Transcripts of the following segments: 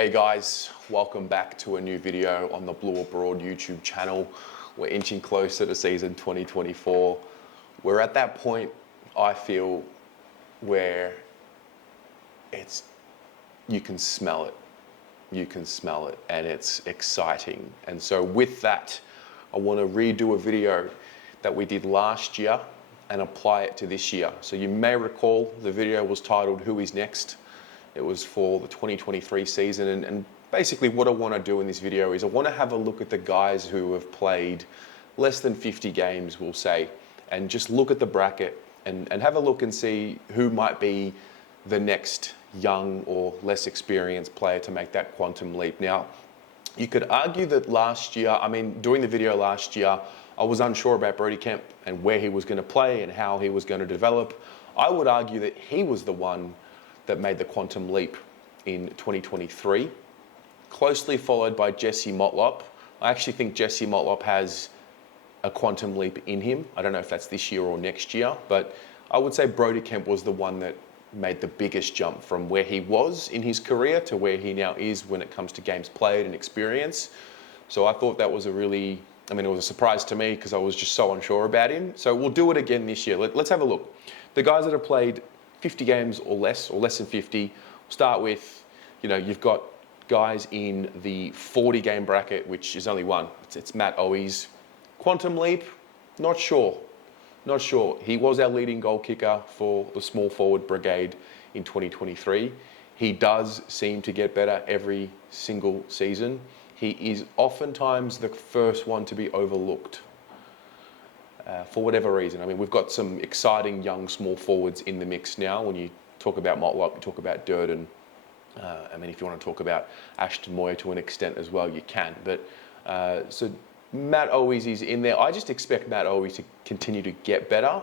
Hey guys, welcome back to a new video on the Blue Abroad YouTube channel. We're inching closer to season 2024. We're at that point, I feel, where you can smell it. You can smell it and it's exciting. And so with that, I want to redo a video that we did last year and apply it to this year. So you may recall the video was titled Who Is Next? It was for the 2023 season, and basically what I want to do in this video is I want to have a look at the guys who have played less than 50 games, we'll say, and just look at the bracket and have a look and see who might be the next young or less experienced player to make that quantum leap. Now, you could argue that last year, doing the video last year, I was unsure about Brodie Kemp and where he was going to play and how he was going to develop. I would argue that he was the one that made the quantum leap in 2023, closely followed by Jesse Motlop. I actually think Jesse Motlop has a quantum leap in him. I don't know if that's this year or next year, but I would say Brodie Kemp was the one that made the biggest jump from where he was in his career to where he now is when it comes to games played and experience. So I thought that was it was a surprise to me because I was just so unsure about him. So we'll do it again this year. Let's have a look. The guys that have played 50 games or less than 50, we'll start with, you've got guys in the 40 game bracket, which is only one. It's Matt Owies. Quantum leap, not sure. He was our leading goal kicker for the small forward brigade in 2023. He does seem to get better every single season. He is oftentimes the first one to be overlooked. For whatever reason. We've got some exciting young small forwards in the mix now. When you talk about Motlop, you talk about Durdin. If you want to talk about Ashton Moyer to an extent as well, you can. But so Matt Owies is in there. I just expect Matt Owies to continue to get better.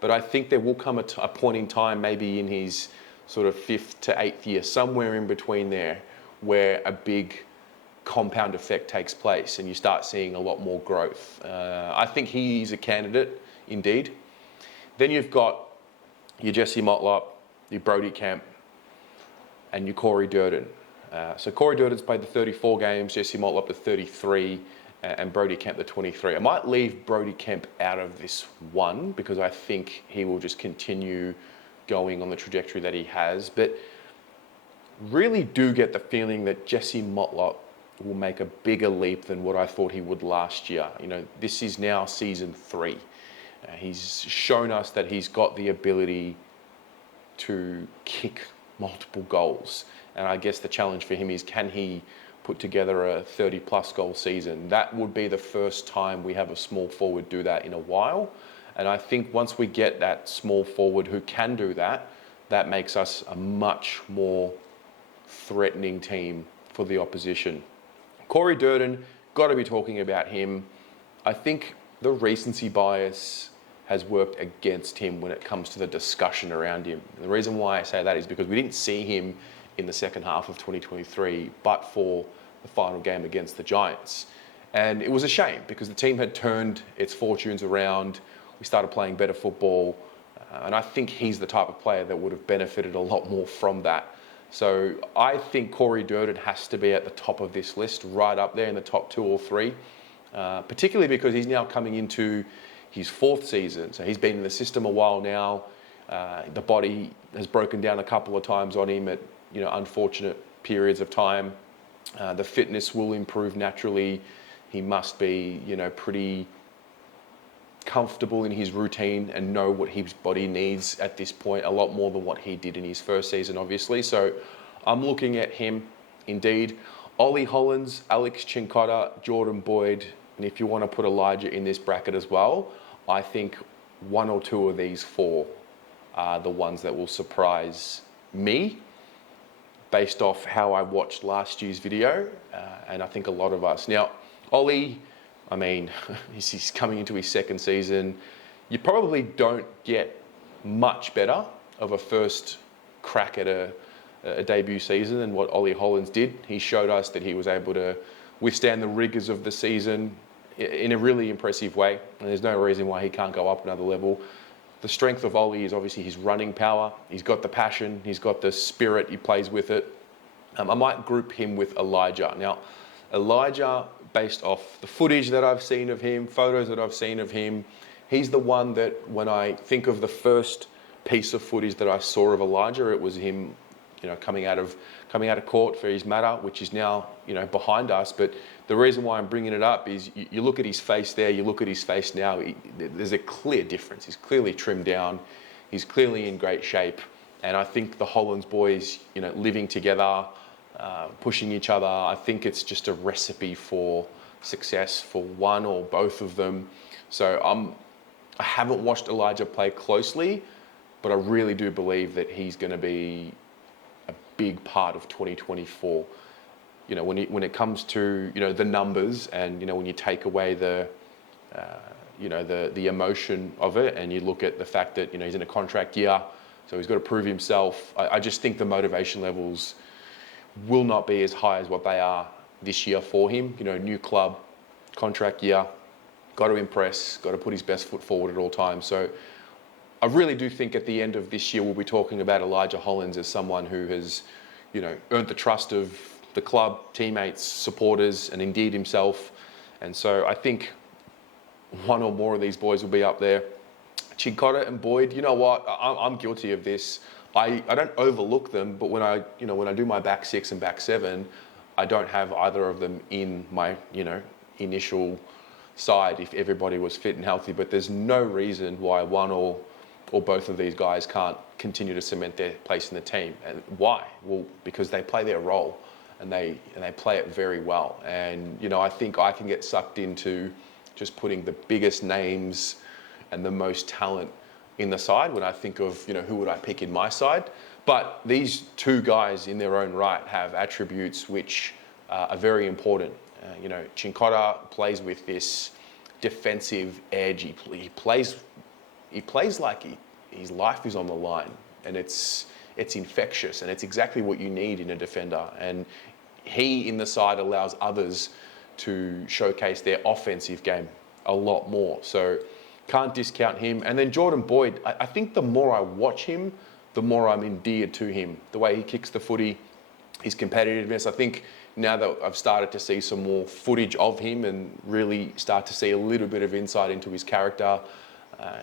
But I think there will come a point in time, maybe in his sort of 5th to 8th year, somewhere in between there, where a big compound effect takes place and you start seeing a lot more growth. I think he's a candidate indeed. Then you've got your Jesse Motlop, your Brodie Kemp, and your Corey Durdin. So Corey Durdin's played the 34 games, Jesse Motlop the 33, and Brodie Kemp the 23. I might leave Brodie Kemp out of this one because I think he will just continue going on the trajectory that he has, but really do get the feeling that Jesse Motlop will make a bigger leap than what I thought he would last year. This is now season 3. He's shown us that he's got the ability to kick multiple goals. And I guess the challenge for him is, can he put together a 30-plus goal season? That would be the first time we have a small forward do that in a while. And I think once we get that small forward who can do that, that makes us a much more threatening team for the opposition. Corey Durdin, got to be talking about him. I think the recency bias has worked against him when it comes to the discussion around him. And the reason why I say that is because we didn't see him in the second half of 2023, but for the final game against the Giants. And it was a shame because the team had turned its fortunes around. We started playing better football. And I think he's the type of player that would have benefited a lot more from that. So I think Corey Durdin has to be at the top of this list, right up there in the top 2 or 3, particularly because he's now coming into his 4th season. So he's been in the system a while now. The body has broken down a couple of times on him at unfortunate periods of time. The fitness will improve naturally. He must be pretty comfortable in his routine and know what his body needs at this point, a lot more than what he did in his first season, obviously. So I'm looking at him indeed. Ollie Hollands, Alex Chincotta, Jordan Boyd, and if you want to put Elijah in this bracket as well, I think 1 or 2 of these 4 are the ones that will surprise me based off how I watched last year's video, and I think a lot of us. Now, Ollie, he's coming into his 2nd season. You probably don't get much better of a first crack at a debut season than what Ollie Hollands did. He showed us that he was able to withstand the rigors of the season in a really impressive way. And there's no reason why he can't go up another level. The strength of Ollie is obviously his running power. He's got the passion. He's got the spirit. He plays with it. I might group him with Elijah. Now, Elijah, based off the footage that I've seen of him, photos that I've seen of him, he's the one that when I think of the first piece of footage that I saw of Elijah, it was him, coming out of court for his matter, which is now, behind us. But the reason why I'm bringing it up is you look at his face there, you look at his face now, there's a clear difference. He's clearly trimmed down. He's clearly in great shape. And I think the Hollands boys, living together, pushing each other, I think it's just a recipe for success for one or both of them. So I haven't watched Elijah play closely, but I really do believe that he's going to be a big part of 2024. When it comes to the numbers, and when you take away the emotion of it, and you look at the fact that he's in a contract year, so he's got to prove himself. I just think the motivation levels will not be as high as what they are this year for him. New club, contract year, got to impress, got to put his best foot forward at all times. So I really do think at the end of this year, we'll be talking about Elijah Hollands as someone who has, earned the trust of the club, teammates, supporters, and indeed himself. And so I think one or more of these boys will be up there. Chincotta and Boyd, you know what? I'm guilty of this. I don't overlook them, but when I do my back six and back seven, I don't have either of them in my, initial side if everybody was fit and healthy. But there's no reason why one or both of these guys can't continue to cement their place in the team. And why? Well, because they play their role and they play it very well. And, I think I can get sucked into just putting the biggest names and the most talent in the side when I think of, who would I pick in my side. But these two guys in their own right have attributes which are very important. Chincotta plays with this defensive edge. He plays like his life is on the line, and it's infectious, and it's exactly what you need in a defender. And he in the side allows others to showcase their offensive game a lot more. So can't discount him. And then Jordan Boyd, I think the more I watch him, the more I'm endeared to him. The way he kicks the footy, his competitiveness. I think now that I've started to see some more footage of him and really start to see a little bit of insight into his character,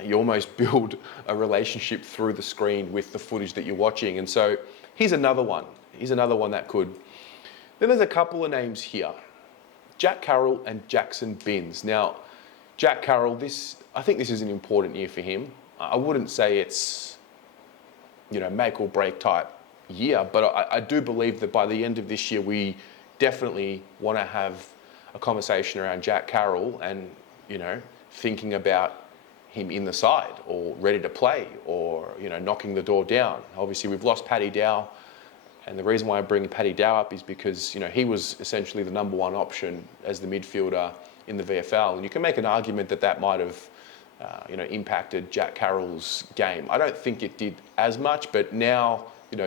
you almost build a relationship through the screen with the footage that you're watching. And so he's another one. He's another one that could. Then there's a couple of names here. Jack Carroll and Jackson Binns. Now, Jack Carroll, I think this is an important year for him. I wouldn't say it's, make or break type year, but I do believe that by the end of this year, we definitely want to have a conversation around Jack Carroll and, thinking about him in the side or ready to play or, knocking the door down. Obviously, we've lost Paddy Dow. And the reason why I bring Paddy Dow up is because, he was essentially the number one option as the midfielder in the VFL. And you can make an argument that might have, impacted Jack Carroll's game. I don't think it did as much, but now,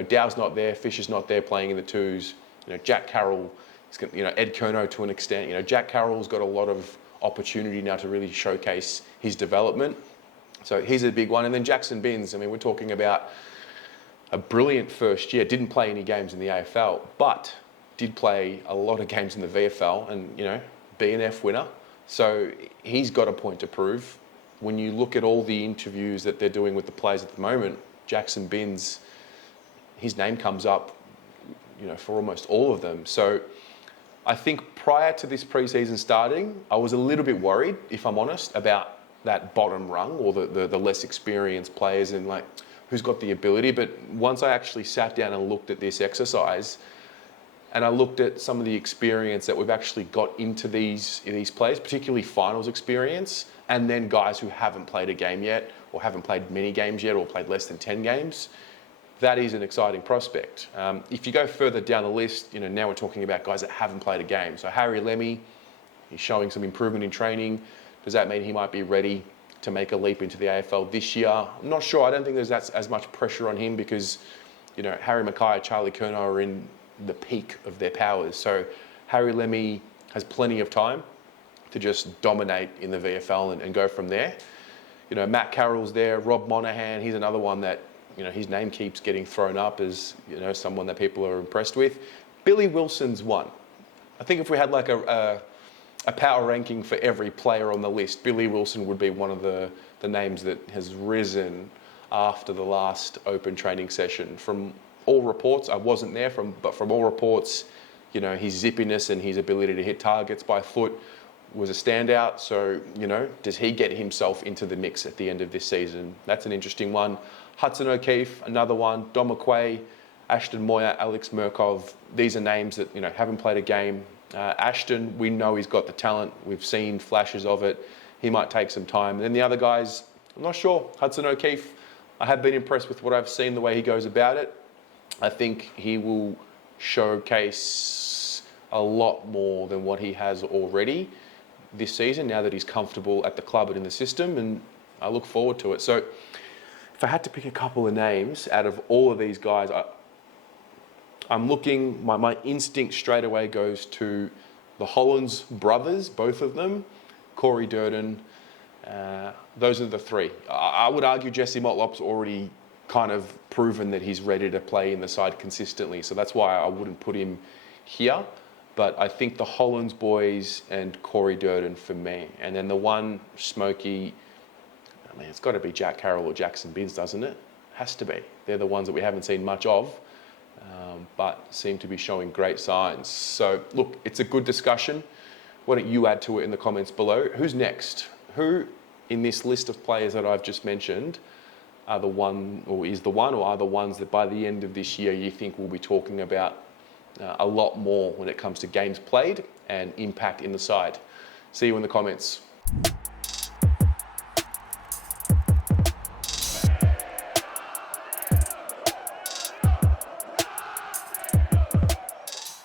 Dow's not there, Fisher's not there playing in the twos. Jack Carroll, Ed Kerno to an extent. Jack Carroll's got a lot of opportunity now to really showcase his development. So he's a big one. And then Jackson Binns, we're talking about a brilliant first year. Didn't play any games in the AFL, but did play a lot of games in the VFL and, B&F winner. So he's got a point to prove. When you look at all the interviews that they're doing with the players at the moment, Jackson Binns, his name comes up, for almost all of them. So I think prior to this preseason starting, I was a little bit worried, if I'm honest, about that bottom rung or the less experienced players and who's got the ability. But once I actually sat down and looked at this exercise, and I looked at some of the experience that we've actually got into these players, particularly finals experience, and then guys who haven't played a game yet, or haven't played many games yet, or played less than 10 games, that is an exciting prospect. If you go further down the list, now we're talking about guys that haven't played a game. So Harry Lemmy, he's showing some improvement in training. Does that mean he might be ready to make a leap into the AFL this year? I'm not sure. I don't think there's as much pressure on him because, Harry Mackay, Charlie Kerno are in the peak of their powers. So Harry Lemmy has plenty of time to just dominate in the VFL and go from there. Matt Carroll's there, Rob Monaghan, he's another one that, his name keeps getting thrown up as, someone that people are impressed with. Billy Wilson's one. I think if we had like a power ranking for every player on the list, Billy Wilson would be one of the names that has risen after the last open training session. From all reports, I wasn't there, but from all reports, you know, his zippiness and his ability to hit targets by foot was a standout. So, you know, does he get himself into the mix at the end of this season? That's an interesting one. Hudson O'Keefe, another one. Dom McQuay, Ashton Moyer, Alex Murkov. These are names that, you know, haven't played a game. Ashton, we know he's got the talent. We've seen flashes of it. He might take some time. And then the other guys, I'm not sure. Hudson O'Keefe, I have been impressed with what I've seen, the way he goes about it. I think he will showcase a lot more than what he has already this season, now that he's comfortable at the club and in the system, and I look forward to it. So if I had to pick a couple of names out of all of these guys, I'm looking, my instinct straight away goes to the Hollands brothers, both of them, Corey Durdin. Those are the three. I would argue Jesse Motlop's already kind of proven that he's ready to play in the side consistently, so that's why I wouldn't put him here. But I think the Hollands boys and Corey Durdin for me. And then the one smoky, I mean, it's got to be Jack Carroll or Jackson Binns, doesn't it? Has to be. They're the ones that we haven't seen much of, but seem to be showing great signs. So, look, it's a good discussion. Why don't you add to it in the comments below? Who's next? Who in this list of players that I've just mentioned are the one, or is the one, or are the ones that by the end of this year you think we'll be talking about a lot more when it comes to games played and impact in the side? See you in the comments.